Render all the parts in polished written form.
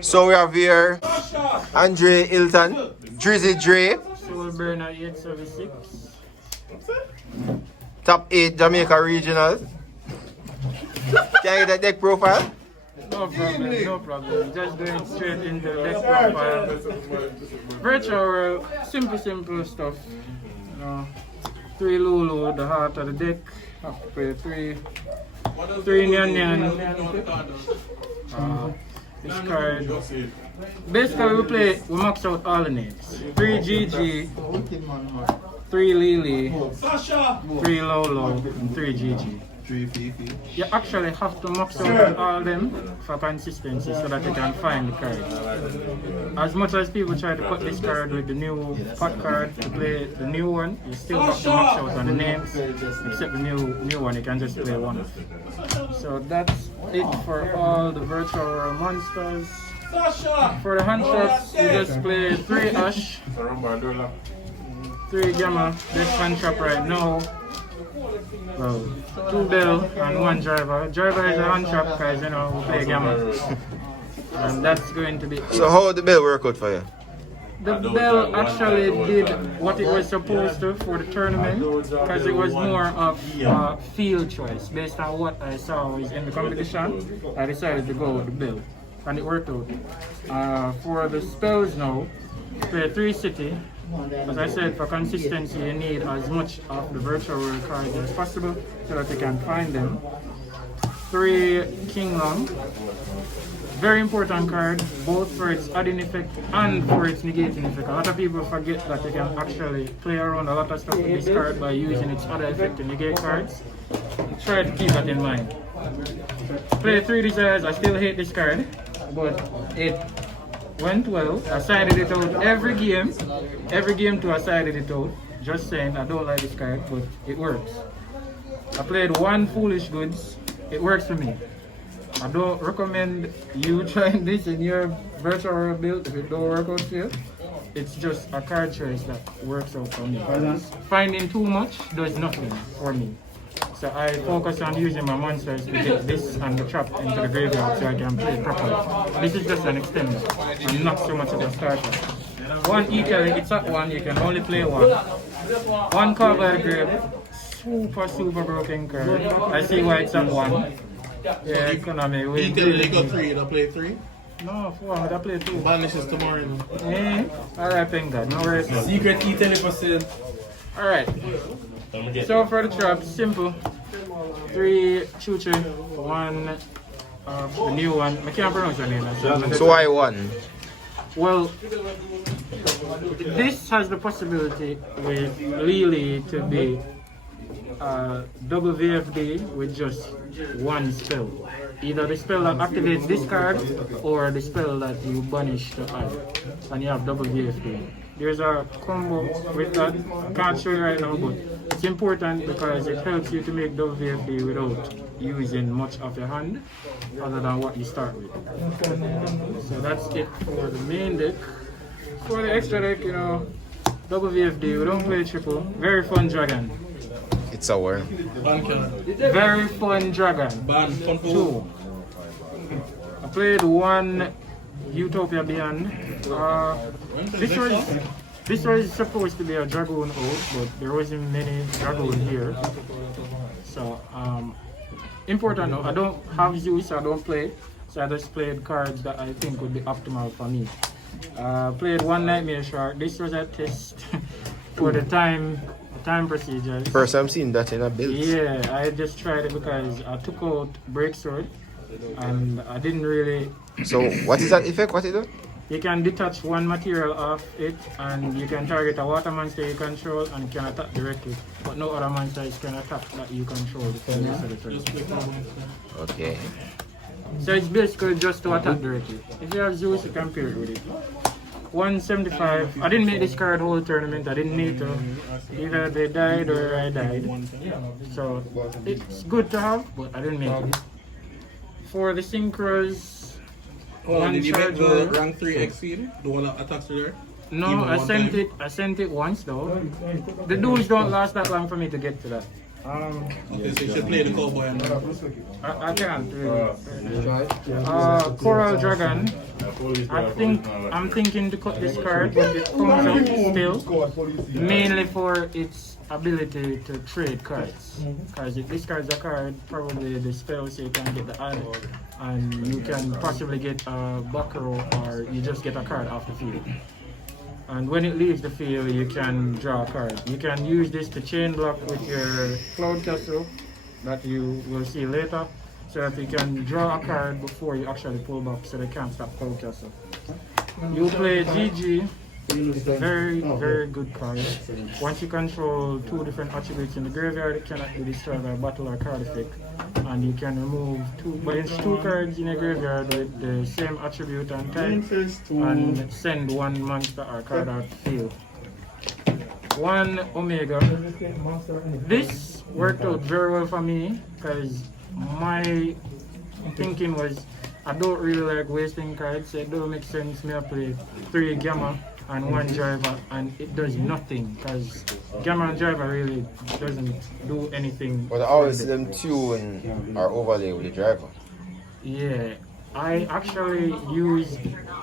So we have here Andre Hilton, Drizzy Dre, Soul Burner 876. Top 8 Jamaica Regional. Can I get that deck profile? No problem, no problem. Just going straight into the deck profile. Virtual World, simple stuff. You know, 3 Lulu, the heart of the deck. Have to play 3 Nyan Nyan. This card. Basically, we max out all the names. 3 GG, 3 Lily, 3 Lolo, and 3 GG. You actually have to max out all them for consistency so that you can find the card. As much as people try to put this card with the new pot card to play the new one, you still have to max out on the names. Except the new one, you can just play one. So that's it for all the virtual world monsters. For the hand traps, we just play 3 Ash, 3 Gamma, best hand trap right now. Well, 2 Bell and 1 Driver. Driver is a hand trap because, you know, we play Gamma. And that's going to be it. So how did the bell work out for you? The bell actually did what it was supposed to for the tournament because it was more of a field choice. Based on what I saw was in the competition, I decided to go with the bell. And it worked out. For the spells now, play 3 City. As I said, for consistency, you need as much of the virtual world cards as possible so that you can find them. 3 King Long. Very important card, both for its adding effect and for its negating effect. A lot of people forget that you can actually play around a lot of stuff with this card by using its other effect to negate cards. Try to keep that in mind. Play 3 Desires. I still hate this card, but it went well. I sided it out every game. Every game too I sided it out. Just saying, I don't like this card, but it works. I played 1 Foolish Goods. It works for me. I don't recommend you trying this in your virtual world build if it don't work out for you. It's just a card choice that works out for me. Finding too much does nothing for me. So I focus on using my monsters to get this and the trap into the graveyard so I can play properly. This is just an extender and not so much of a starter. 1 Ekel, it's at 1, you can only play 1. 1 Carve by the Grave, super broken card. I see why it's at 1. Yeah, economy. Ekel, got 3, I play 3? No, 4, I play 2. Banishes tomorrow. Eh, alright, thank God, no worries. Secret Ekel for sale. Alright. So for the trap, simple. 3 Chuche, 1 the new one. I can't pronounce the name. So why 1? Well, this has the possibility with Lily to be double VFD with just 1 spell. Either the spell that activates this card or the spell that you banish to add. And you have double VFD. There's a combo with that. I can't show you right now, but it's important because it helps you to make double VFD without using much of your hand other than what you start with. So that's it for the main deck. For the extra deck, you know, double VFD, we don't play triple. Very fun dragon. It's our. Very fun dragon. 2. I played 1 Utopia Beyond. This was supposed to be a Dragoon out, but there wasn't many Dragoon here. So important though, I don't have Zeus, I don't play. So I just played cards that I think would be optimal for me. Played 1 Nightmare Shark. This was a test for the time procedures. First I'm seeing that in a build. Yeah, I just tried it because I took out Break Sword and I didn't really. So what is that effect? What is it? You can detach 1 material off it and you can target a water monster you control and can attack directly. But no other monsters can attack that you control the rest of the turn. Okay. So it's basically just to attack directly. If you have Zeus, you can pair it with it. 175. I didn't make this card whole tournament. I didn't need to. Either they died or I died. So it's good to have, but I didn't make it. For the synchros, Did you make the rank 3 exceed? The one that attacks you there? No, I sent it once though. The duels don't last that long for me to get to that. Okay, so you should play the cowboy and I can't really. Coral Dragon, I'm thinking to cut this card, but it comes up still, mainly for its ability to trade cards. Because if this card's a card, probably the spell so you can get the ad, and you can possibly get a Buckrow or you just get a card off the field. And when it leaves the field, you can draw a card. You can use this to chain block with your Cloud Castle that you will see later, so that you can draw a card before you actually pull back so they can't stop Cloud Castle. You play GG. Very, very good card. Once you control 2 different attributes in the graveyard, it cannot be destroyed by a battle or card effect. And you can remove 2, but it's 2 cards in a graveyard with the same attribute and type, and send 1 monster or card out the field. 1 Omega. This worked out very well for me because my thinking was I don't really like wasting cards, so it don't make sense me I play 3 Gamma and 1 Driver, and it does nothing because Gamma and Driver really doesn't do anything. But I always see them 2 and are overlay with the Driver. Yeah, I actually used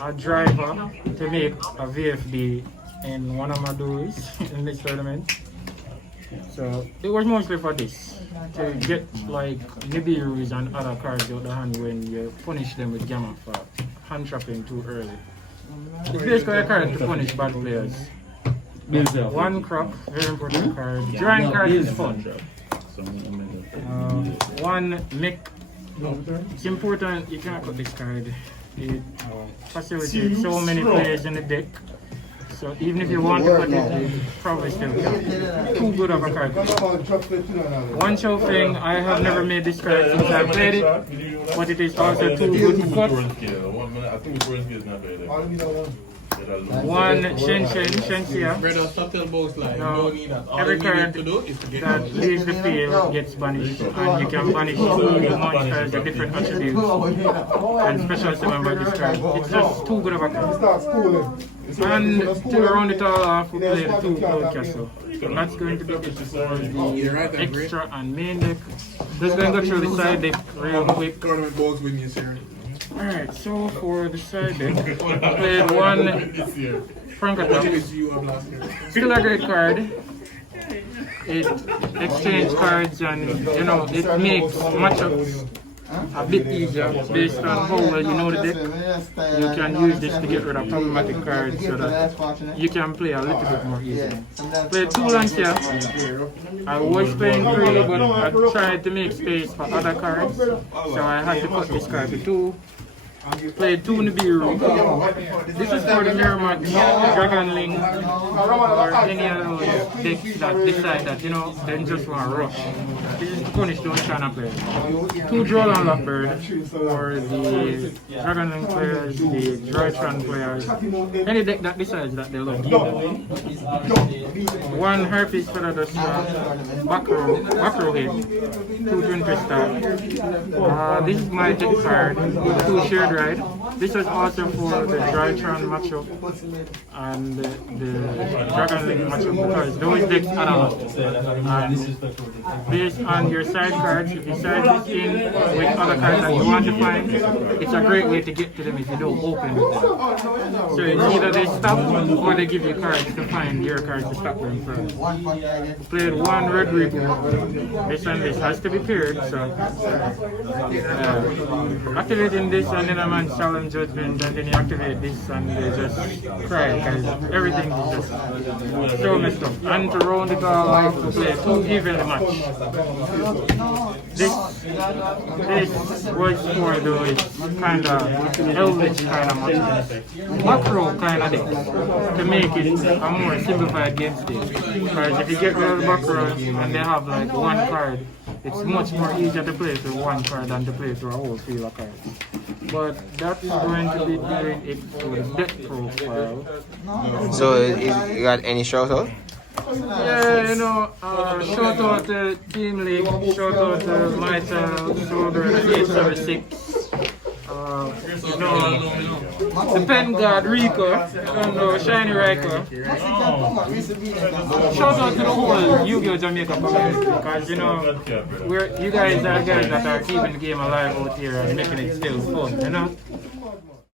a Driver to make a VFD in one of my duels in this tournament. So it was mostly for this, to get like Nibiru's and other cards out the hand when you punish them with Gamma for hand trapping too early. It's basically a card to punish bad players. 1 crop, very important card. Drawing card is fun. 1 mech. It's important, you can't cut this card. It facilitates so many players in the deck. So even if you want to cut it, you probably still can. Too good of a card. 1 show thing, I have never made this card since I played it, but it is also too good to cut. 1 Shenxia. Every card that leaves the field gets banished, and you can banish 2 monsters with different attributes and special summon by this card. It's just too good of a card. And to round it all off, we play the 2 Cloud Castle. So that's going to be it for the extra and main deck. Just going to go through the side deck real quick. Alright, so for the side deck, I played 1 Frank Attack. Still a great card. It exchanges cards and you know it makes matchups a bit easier based on how well you know the deck. You can use this to get rid of problematic cards so that you can play a little bit more easily. Played 2 Lancia. I was playing 3, but I tried to make space for other cards, so I had to cut this card to 2. Played 2 Nibiru. This is for the mirror match, Dragon Link, or any other decks that decide that, you know, they just want to rush. This is to punish those kind of players. 2 Droll and Lockbird for the Dragon Link players, the Droitron players, any deck that decides that they love. 1 Herpes Feather Duster, Buckrow hit, 2 Twin Twister. This is my deck card, 2 Shared Ride. This was also for the Droitron matchup and the Dragon Link matchup because those decks add a lot. And based on your side cards, if you side this in with other cards that you want to find, it's a great way to get to them if you don't open with them. So it's either they stop or they give you cards to find your cards to stop them from. Played 1 Red Reboot. This and this has to be paired, so activating this and then a man challenge judgment and then you activate this and they just cry because everything is just so messed up. And to round it all off to play 2 evenly match. This was for those kind of Elvish kind of matches. Buckrow kind of deck to make it a more simplified game state. Because if you get rid of the Buckrow and they have like 1 card, it's much more easier to play through 1 card than to play through a whole field of cards. But that's going to be doing it for the deck profile. So you got any shout out? Yeah, you know, shout out to Team League, shout out to myself, Soldier 876. You know, the Pen God Rico, and Shiny Rico. Shout out to the whole Yu-Gi-Oh! Jamaica community because you know, you guys are the guys that are keeping the game alive out here and making it still fun, you know.